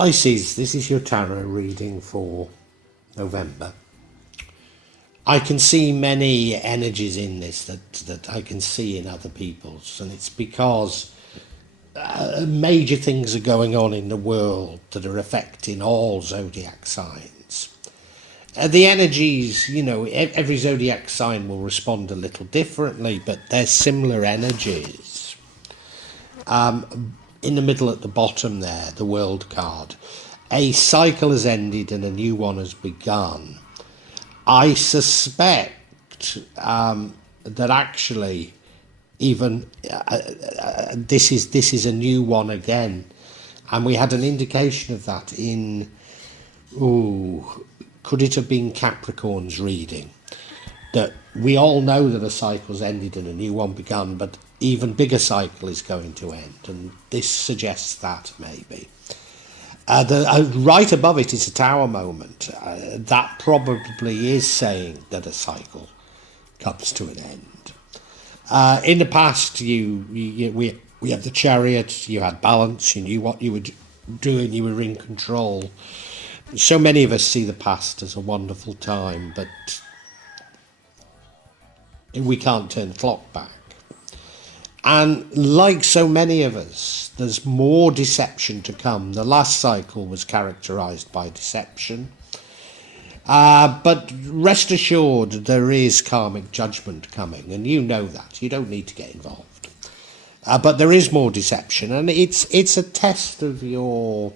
Pisces, this is your tarot reading for November. I can see many energies in this that I can see in other people's, and it's because major things are going on in the world that are affecting all zodiac signs. The energies, every zodiac sign will respond a little differently, but they're similar energies. In the middle at the bottom there, the World card. A cycle has ended and a new one has begun. I suspect that actually even this is a new one again. And we had an indication of that in, could it have been Capricorn's reading? That we all know that a cycle's ended and a new one begun, but even bigger cycle is going to end, and this suggests that maybe. Right above it is a tower moment. That probably is saying that a cycle comes to an end. In the past, we had the Chariot, you had balance, you knew what you were doing, you were in control. So many of us see the past as a wonderful time, but we can't turn the clock back. And like so many of us, there's more deception to come. The last cycle was characterized by deception. But rest assured, there is karmic judgment coming, and you know that. You don't need to get involved. But there is more deception, and it's a test of your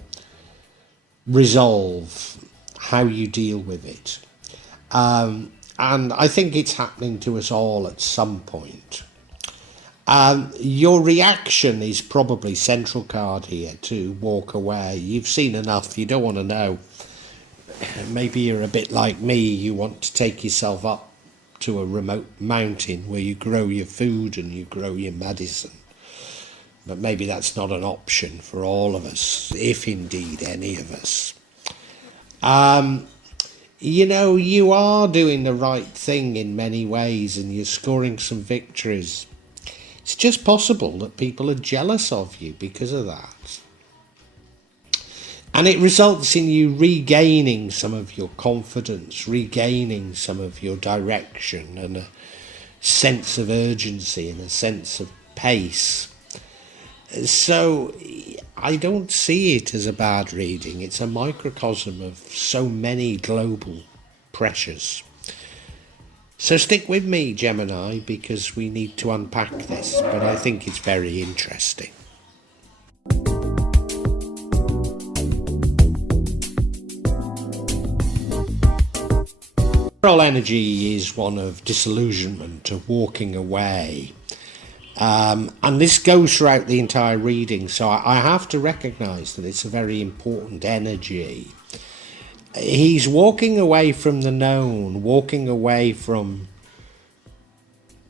resolve, how you deal with it. And I think it's happening to us all at some point. Your reaction is probably central card here, to walk away. You've seen enough, you don't want to know. Maybe you're a bit like me, you want to take yourself up to a remote mountain where you grow your food and you grow your medicine. But maybe that's not an option for all of us, if indeed any of us. You are doing the right thing in many ways and you're scoring some victories. It's just possible that people are jealous of you because of that. And it results in you regaining some of your confidence, regaining some of your direction and a sense of urgency and a sense of pace. So I don't see it as a bad reading. It's a microcosm of so many global pressures. So stick with me, Gemini, because we need to unpack this, but I think it's very interesting. Overall energy is one of disillusionment, of walking away. And this goes throughout the entire reading, so I have to recognise that it's a very important energy. He's walking away from the known, walking away from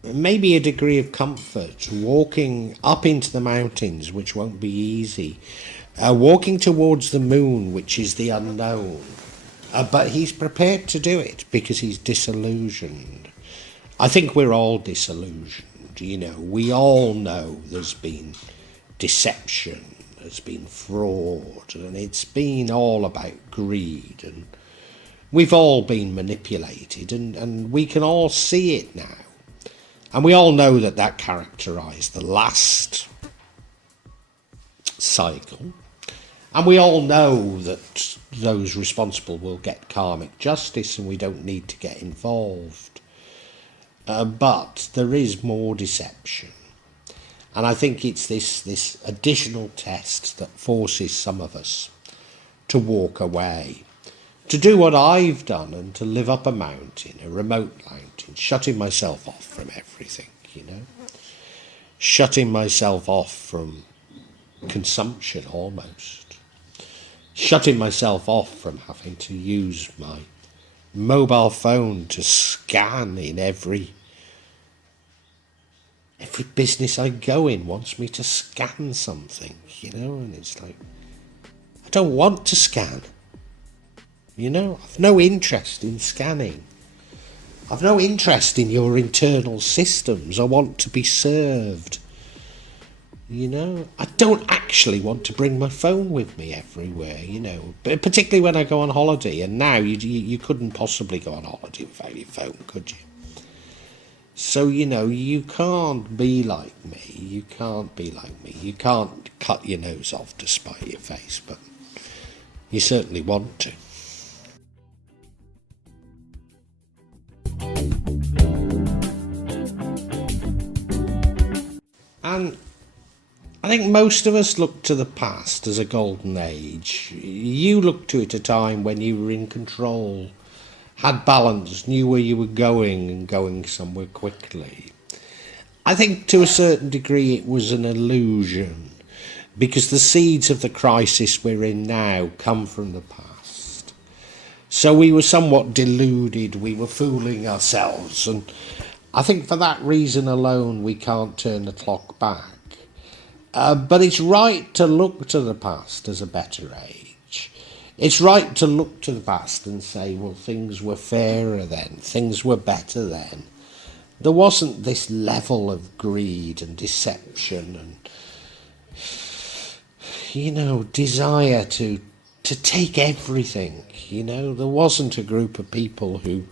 maybe a degree of comfort, walking up into the mountains, which won't be easy, walking towards the moon, which is the unknown. But he's prepared to do it because he's disillusioned. I think we're all disillusioned. We all know there's been deception, there's been fraud, and it's been all about greed, and we've all been manipulated, and we can all see it now. And we all know that characterised the last cycle, and we all know that those responsible will get karmic justice, and we don't need to get involved. But there is more deception. And I think it's this additional test that forces some of us to walk away, to do what I've done and to live up a mountain, a remote mountain, shutting myself off from everything, shutting myself off from consumption almost, shutting myself off from having to use my mobile phone to scan in every business I go in wants me to scan something, and it's like, I don't want to scan, I've no interest in scanning. I've no interest in your internal systems. I want to be served. You know, I don't actually want to bring my phone with me everywhere, you know, but particularly when I go on holiday. And now you couldn't possibly go on holiday without your phone, could you? So, you know, you can't be like me. You can't be like me. You can't cut your nose off to spite your face, but you certainly want to. And I think most of us look to the past as a golden age. You look to it a time when you were in control, had balance, knew where you were going and going somewhere quickly. I think to a certain degree it was an illusion because the seeds of the crisis we're in now come from the past. So we were somewhat deluded, we were fooling ourselves, and I think for that reason alone we can't turn the clock back. But it's right to look to the past as a better age. It's right to look to the past and say, well, things were fairer then, things were better then. There wasn't this level of greed and deception and, you know, desire to take everything. You know, there wasn't a group of people who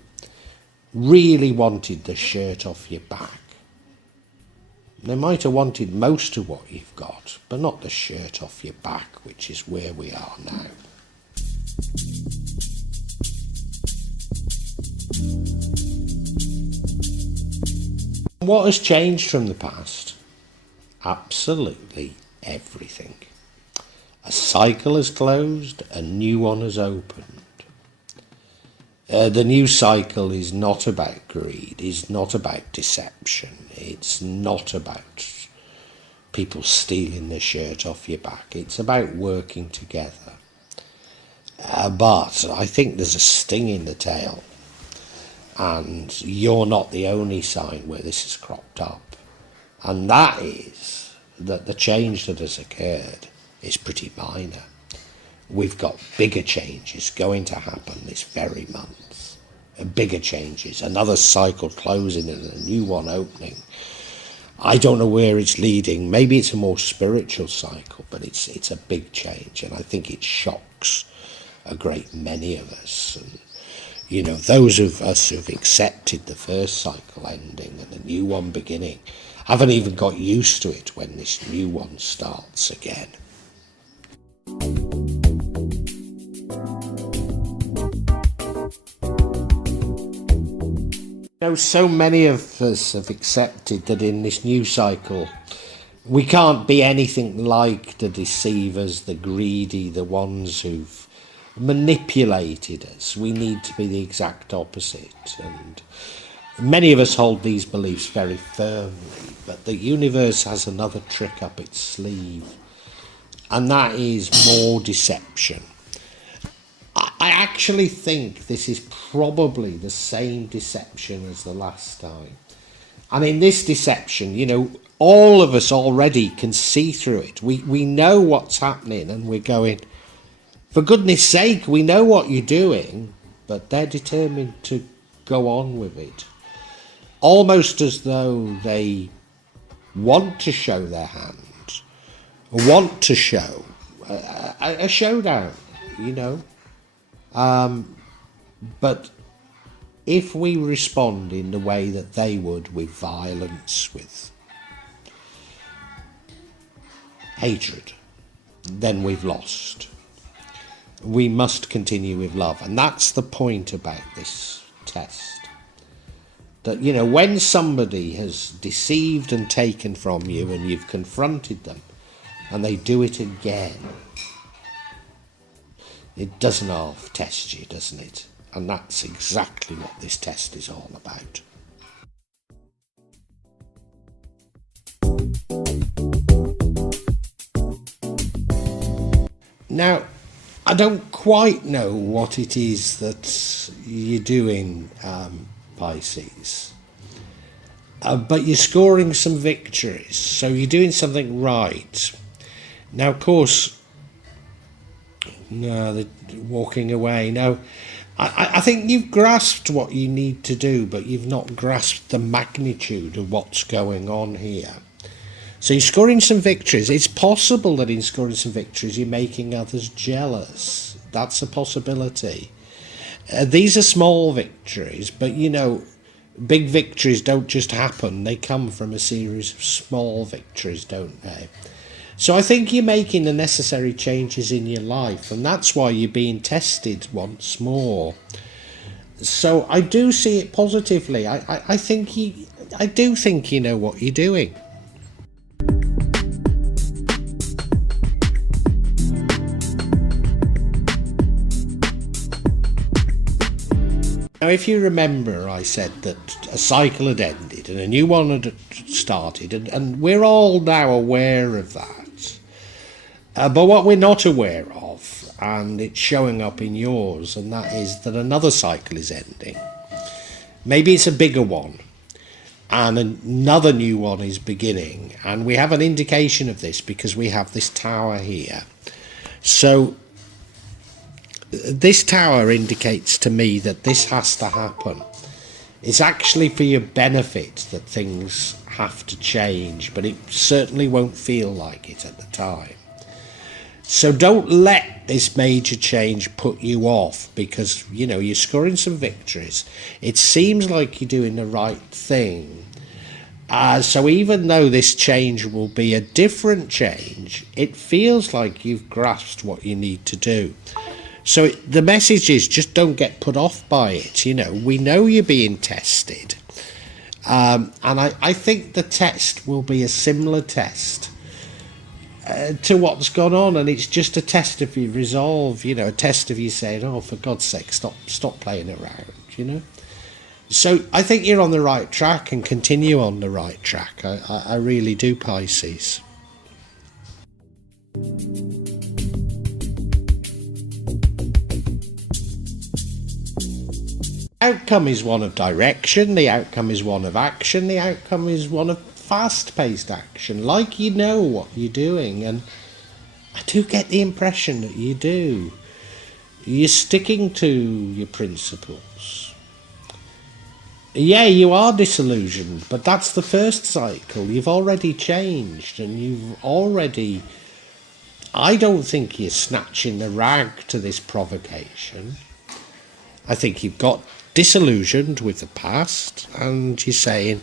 really wanted the shirt off your back. They might have wanted most of what you've got, but not the shirt off your back, which is where we are now. What has changed from the past? Absolutely everything. A cycle has closed, a new one has opened. The new cycle is not about greed, is not about deception, it's not about people stealing the shirt off your back, it's about working together. But I think there's a sting in the tail, and you're not the only sign where this has cropped up, and that is that the change that has occurred is pretty minor. We've got bigger changes going to happen this very month. Bigger changes, another cycle closing and a new one opening. I don't know where it's leading. Maybe it's a more spiritual cycle, but it's a big change, and I think it shocks a great many of us. And, you know, those of us who've accepted the first cycle ending and the new one beginning haven't even got used to it when this new one starts again. So many of us have accepted that in this new cycle we can't be anything like the deceivers, the greedy, the ones who've manipulated us. We need to be the exact opposite, and many of us hold these beliefs very firmly, but the universe has another trick up its sleeve, and that is more deception. I actually think this is probably the same deception as the last time. And in this deception, you know, all of us already can see through it. We know what's happening, and we're going, for goodness sake, we know what you're doing, but they're determined to go on with it. Almost as though they want to show their hand, want to show a showdown, you know. But if we respond in the way that they would, with violence, with hatred, then we've lost. We must continue with love, and that's the point about this test. That, you know, when somebody has deceived and taken from you and you've confronted them and they do it again, it doesn't half test you, doesn't it? And that's exactly what this test is all about. Now, I don't quite know what it is that you're doing, Pisces, but you're scoring some victories, so you're doing something right. Now, of course, no, they're walking away. No, I think you've grasped what you need to do, but you've not grasped the magnitude of what's going on here. So you're scoring some victories. It's possible that in scoring some victories you're making others jealous. That's a possibility. These are small victories, but big victories don't just happen. They come from a series of small victories, don't they? So I think you're making the necessary changes in your life, and that's why you're being tested once more. So I do see it positively. I do think you know what you're doing. Now, if you remember, I said that a cycle had ended and a new one had started, and we're all now aware of that. But what we're not aware of, and it's showing up in yours, and that is that another cycle is ending. Maybe it's a bigger one, and another new one is beginning. And we have an indication of this because we have this tower here. So this tower indicates to me that this has to happen. It's actually for your benefit that things have to change, but it certainly won't feel like it at the time. So don't let this major change put you off, because you're scoring some victories. It seems like you're doing the right thing. So even though this change will be a different change, it feels like you've grasped what you need to do. So the message is, just don't get put off by it. We know you're being tested. And I think the test will be a similar test to what's gone on. And it's just a test of your resolve, a test of you saying, oh, for God's sake, stop playing around, So I think you're on the right track, and continue on the right track. I really do, Pisces. Outcome is one of direction, the outcome is one of action, the outcome is one of fast-paced action, like you know what you're doing, and I do get the impression that you do. You're sticking to your principles. Yeah, you are disillusioned, but that's the first cycle. You've already changed, and I don't think you're snatching the rag to this provocation. I think you've got disillusioned with the past, and you're saying,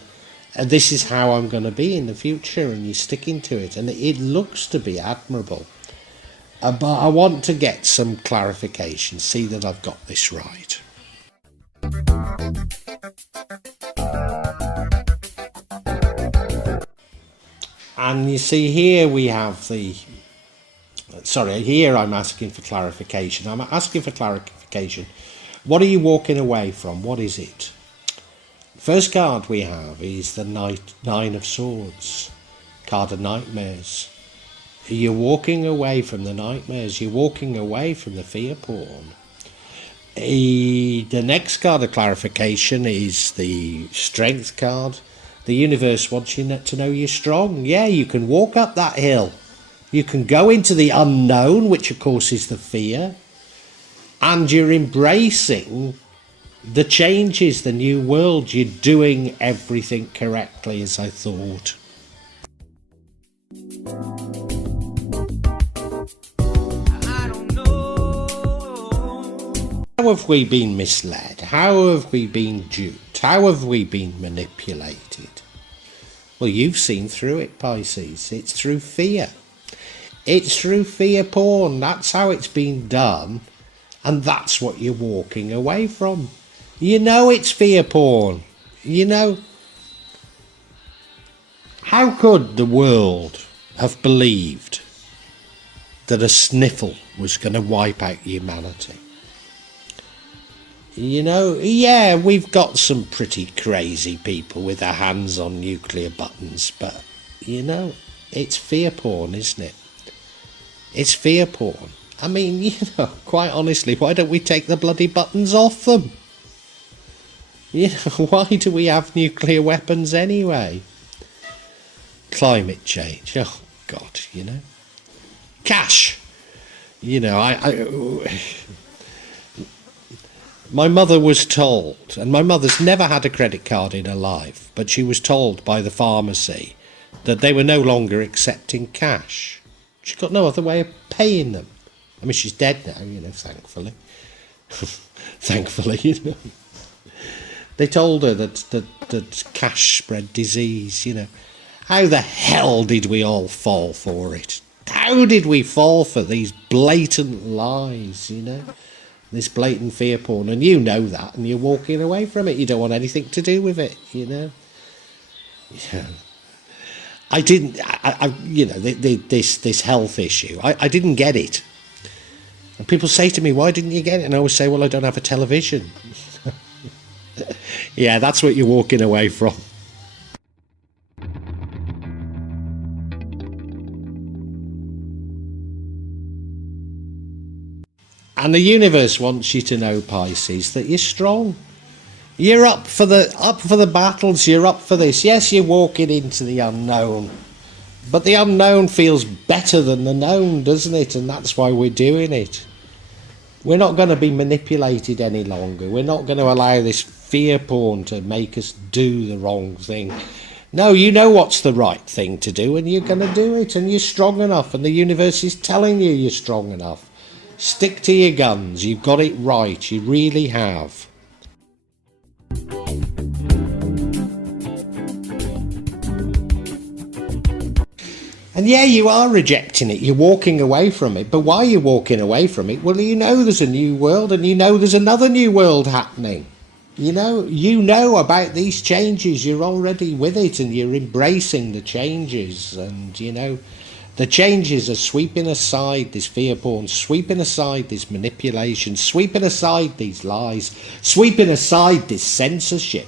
this is how I'm going to be in the future, and you're sticking to it, and it looks to be admirable. But I want to get some clarification, see that I've got this right. And you see, here we have here I'm asking for clarification. I'm asking for clarification. What are you walking away from? What is it? First card we have is the Nine of Swords, card of nightmares. You're walking away from the nightmares. You're walking away from the fear porn. The next card of clarification is the Strength card. The universe wants you to know you're strong. Yeah, you can walk up that hill. You can go into the unknown, which of course is the fear. And you're embracing the changes, the new world. You're doing everything correctly, as I thought. How have we been misled? How have we been duped? How have we been manipulated? Well, you've seen through it, Pisces. It's through fear. It's through fear porn. That's how it's been done. And that's what you're walking away from. It's fear porn. How could the world have believed that a sniffle was going to wipe out humanity? Yeah, we've got some pretty crazy people with their hands on nuclear buttons, but, it's fear porn, isn't it? It's fear porn. I mean, quite honestly, why don't we take the bloody buttons off them? Why do we have nuclear weapons anyway? Climate change, oh God, Cash, my mother was told, and my mother's never had a credit card in her life, but she was told by the pharmacy that they were no longer accepting cash. She's got no other way of paying them. I mean, she's dead now, thankfully. Thankfully, They told her that cash spread disease, How the hell did we all fall for it? How did we fall for these blatant lies, This blatant fear porn, and you know that, and you're walking away from it. You don't want anything to do with it, Yeah. I didn't, this health issue, I didn't get it. And people say to me, why didn't you get it? And I always say, well, I don't have a television. Yeah, that's what you're walking away from. And the universe wants you to know, Pisces, that you're strong. You're up for the battles. You're up for this. Yes, you're walking into the unknown, but the unknown feels better than the known, doesn't it? And that's why we're doing it. We're not going to be manipulated any longer. We're not going to allow this fear porn to make us do the wrong thing. No, you know what's the right thing to do, and you're going to do it, and you're strong enough, and the universe is telling you you're strong enough. Stick to your guns. You've got it right. You really have. And yeah, you are rejecting it. You're walking away from it. But why are you walking away from it? Well, there's a new world, and there's another new world happening. You know about these changes. You're already with it, and you're embracing the changes. And, the changes are sweeping aside this fear porn, sweeping aside this manipulation, sweeping aside these lies, sweeping aside this censorship,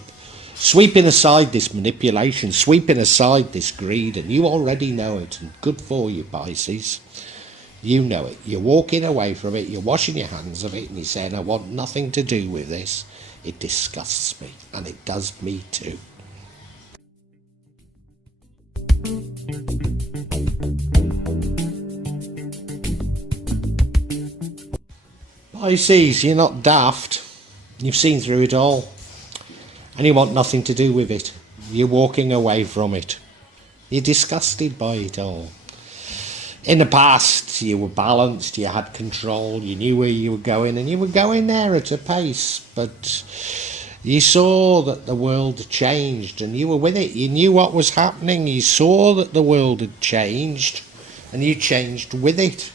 sweeping aside this manipulation, sweeping aside this greed, and you already know it, and good for you, Pisces. You know it. You're walking away from it, you're washing your hands of it, and you're saying, I want nothing to do with this. It disgusts me, and it does me too. Pisces, you're not daft. You've seen through it all. And you want nothing to do with it. You're walking away from it. You're disgusted by it all. In the past, you were balanced, you had control, you knew where you were going, and you were going there at a pace. But you saw that the world had changed, and you were with it. You knew what was happening. You saw that the world had changed, and you changed with it.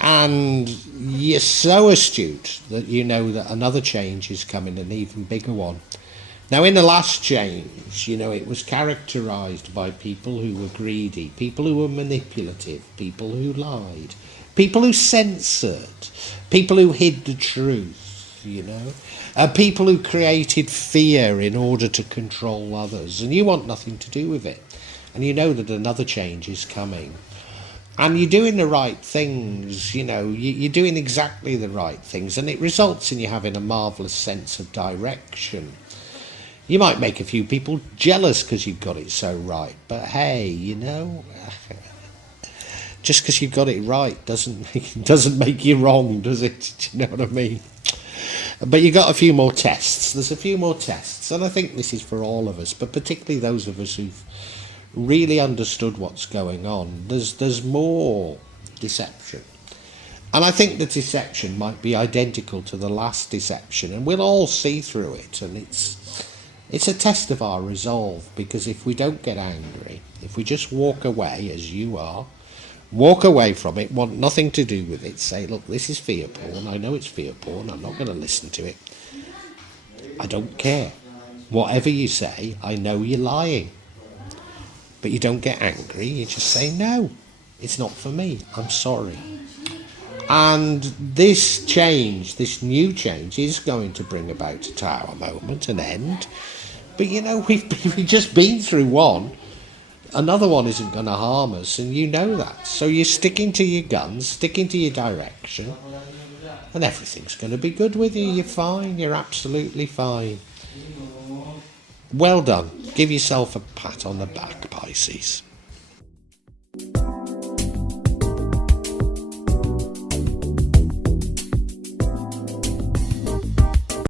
And you're so astute that you know that another change is coming, an even bigger one. Now, in the last change, it was characterised by people who were greedy, people who were manipulative, people who lied, people who censored, people who hid the truth, people who created fear in order to control others. And you want nothing to do with it. And you know that another change is coming. And you're doing the right things, you're doing exactly the right things, and it results in you having a marvellous sense of direction. You might make a few people jealous because you've got it so right, but hey, just because you've got it right doesn't make you wrong, does it? Do you know what I mean? But you got a few more tests. There's a few more tests, and I think this is for all of us, but particularly those of us who've really understood what's going on. There's more deception, and I think the deception might be identical to the last deception, and we'll all see through it. And it's a test of our resolve, because if we don't get angry, if we just walk away as you are, walk away from it, want nothing to do with it, say, look, this is fear porn, I know it's fear porn, I'm not going to listen to it, I don't care, whatever you say, I know you're lying. But you don't get angry, you just say, no, it's not for me, I'm sorry. And this change, this new change, is going to bring about a tower moment, an end. But we've just been through one. Another one isn't going to harm us, and you know that. So you're sticking to your guns, sticking to your direction, and everything's going to be good with you. You're fine, you're absolutely fine. Well done. Give yourself a pat on the back, Pisces.